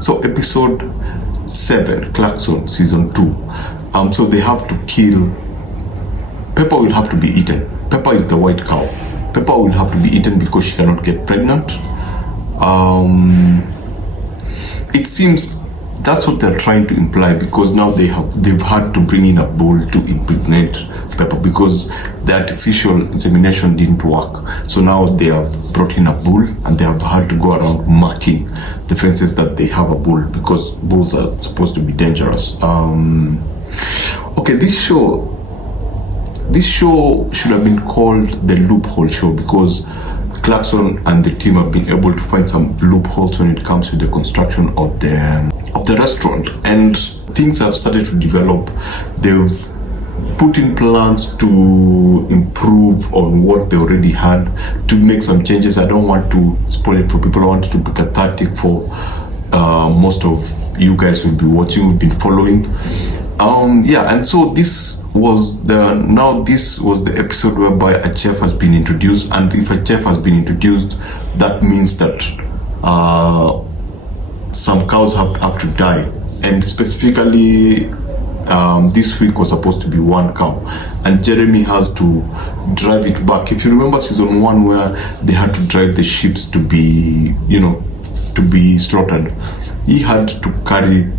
So episode 7, Clarkson season 2. So they have to kill. Pepper will have to be eaten. Pepper is the white cow. Pepper will have to be eaten because she cannot get pregnant. It seems that's what they're trying to imply, because now they've had to bring in a bull to impregnate Pepper because the artificial insemination didn't work. So now they have brought in a bull, and they have had to go around marking the fences that they have a bull, because bulls are supposed to be dangerous. Okay, this show should have been called the Loophole Show, because Clarkson and the team have been able to find some loopholes when it comes to the construction of the restaurant, and things have started to develop. They've put in plans to improve on what they already had, to make some changes. I don't want to spoil it for people. I want it to be cathartic for most of you guys who will be watching, who've been following. And so this was the episode whereby a chef has been introduced, and if a chef has been introduced, that means that some cows have to die, and specifically this week was supposed to be one cow, and Jeremy has to drive it back. If you remember season 1, where they had to drive the sheep to be slaughtered, he had to carry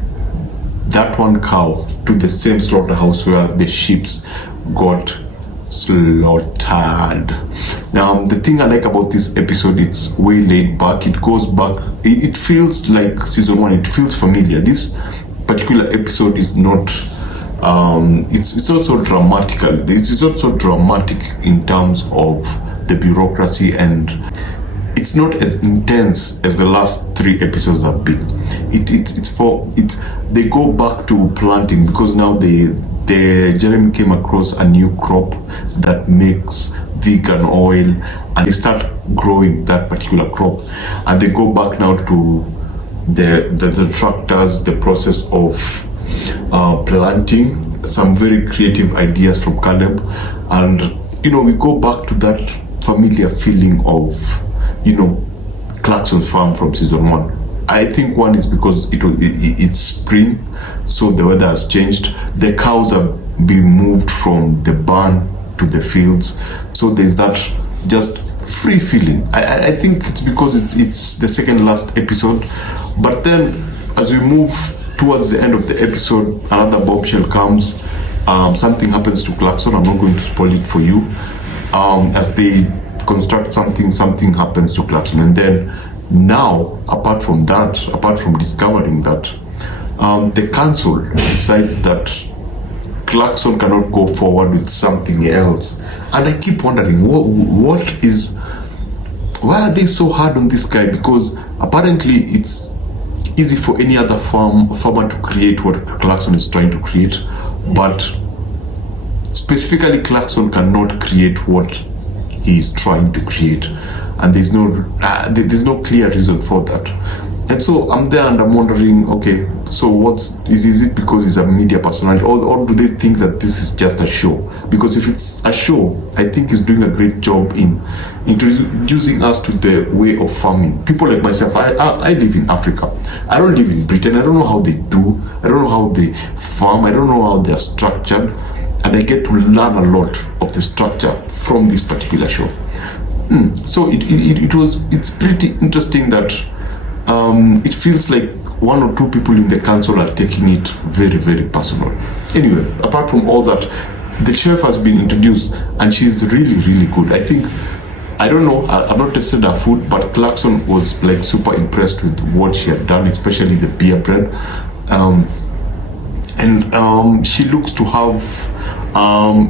that one cow to the same slaughterhouse where the sheep got slaughtered. Now, the thing I like about this episode, it's way laid back. It goes back. It feels like season 1. It feels familiar. This particular episode is not. It's not so dramatical. It's not so dramatic in terms of the bureaucracy, and it's not as intense as the last 3 episodes have been. They go back to planting, because now Jeremy came across a new crop that makes vegan oil, and they start growing that particular crop, and they go back now to the tractors, the process of planting, some very creative ideas from Caleb, and we go back to that familiar feeling of Clarkson Farm from season 1. I think one is because it's spring, so the weather has changed. The cows have been moved from the barn to the fields, so there's that just free feeling. I think it's because it's the second last episode, but then as we move towards the end of the episode, another bombshell comes. Something happens to Clarkson. I'm not going to spoil it for you. As they construct something happens to Clarkson, and then now, apart from discovering that, the council decides that Clarkson cannot go forward with something else. And I keep wondering, why are they so hard on this guy? Because apparently it's easy for any other farmer to create what Clarkson is trying to create, but specifically Clarkson cannot create what he is trying to create. And there's no clear reason for that. And so I'm there and I'm wondering, okay, so is it because he's a media personality, or do they think that this is just a show? Because if it's a show, I think he's doing a great job in introducing us to the way of farming. People like myself, I live in Africa. I don't live in Britain. I don't know how they do. I don't know how they farm. I don't know how they're structured. And I get to learn a lot of the structure from this particular show. So it's pretty interesting that it feels like 1 or 2 people in the council are taking it very, very personal. Anyway, apart from all that, the chef has been introduced, and she's really, really good. I don't know, I've not tasted her food, but Clarkson was like super impressed with what she had done, especially the beer bread. She looks to have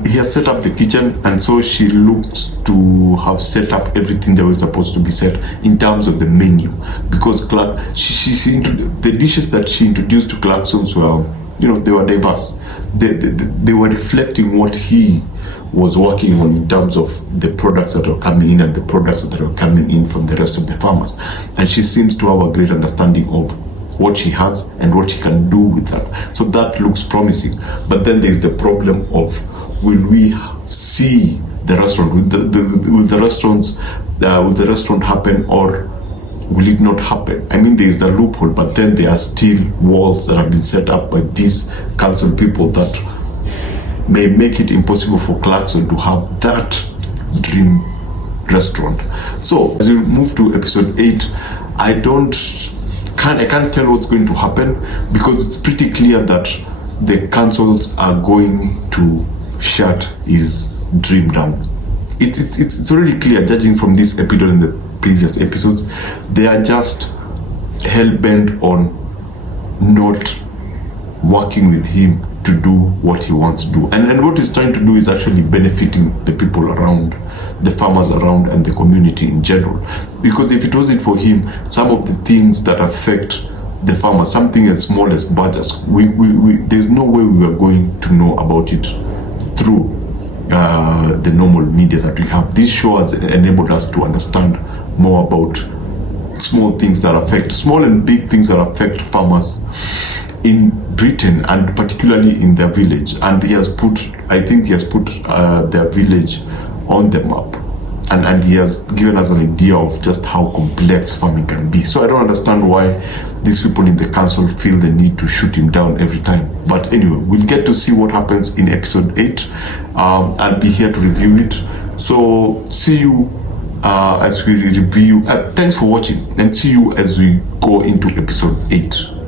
he has set up the kitchen, and so she looks to have set up everything that was supposed to be set in terms of the menu, because the dishes that she introduced to Clarkson's were, they were diverse. They were reflecting what he was working on in terms of the products that are coming in and the products that are coming in from the rest of the farmers, and she seems to have a great understanding of what she has and what she can do with that. So that looks promising. But then there's the problem of, will we see the restaurant? Will the restaurant happen, or will it not happen? I mean, there is the loophole, but then there are still walls that have been set up by these council people that may make it impossible for Clarkson to have that dream restaurant. So as we move to episode 8, I can't tell what's going to happen, because it's pretty clear that the councils are going to shut his dream down. It's already clear, judging from this episode and the previous episodes. They are just hell-bent on not working with him to do what he wants to do. And what he's trying to do is actually benefiting the people around, the farmers around, and the community in general. Because if it wasn't for him, some of the things that affect the farmers, something as small as budgets, there's no way we are going to know about it through the normal media that we have. This show has enabled us to understand more about small things that affect, small and big things that affect farmers in Britain, and particularly in their village. And I think he has put their village on the map, and he has given us an idea of just how complex farming can be. So I don't understand why these people in the council feel the need to shoot him down every time. But anyway, we'll get to see what happens in episode 8. I'll be here to review it. So see you as we review. Thanks for watching, and see you as we go into episode 8.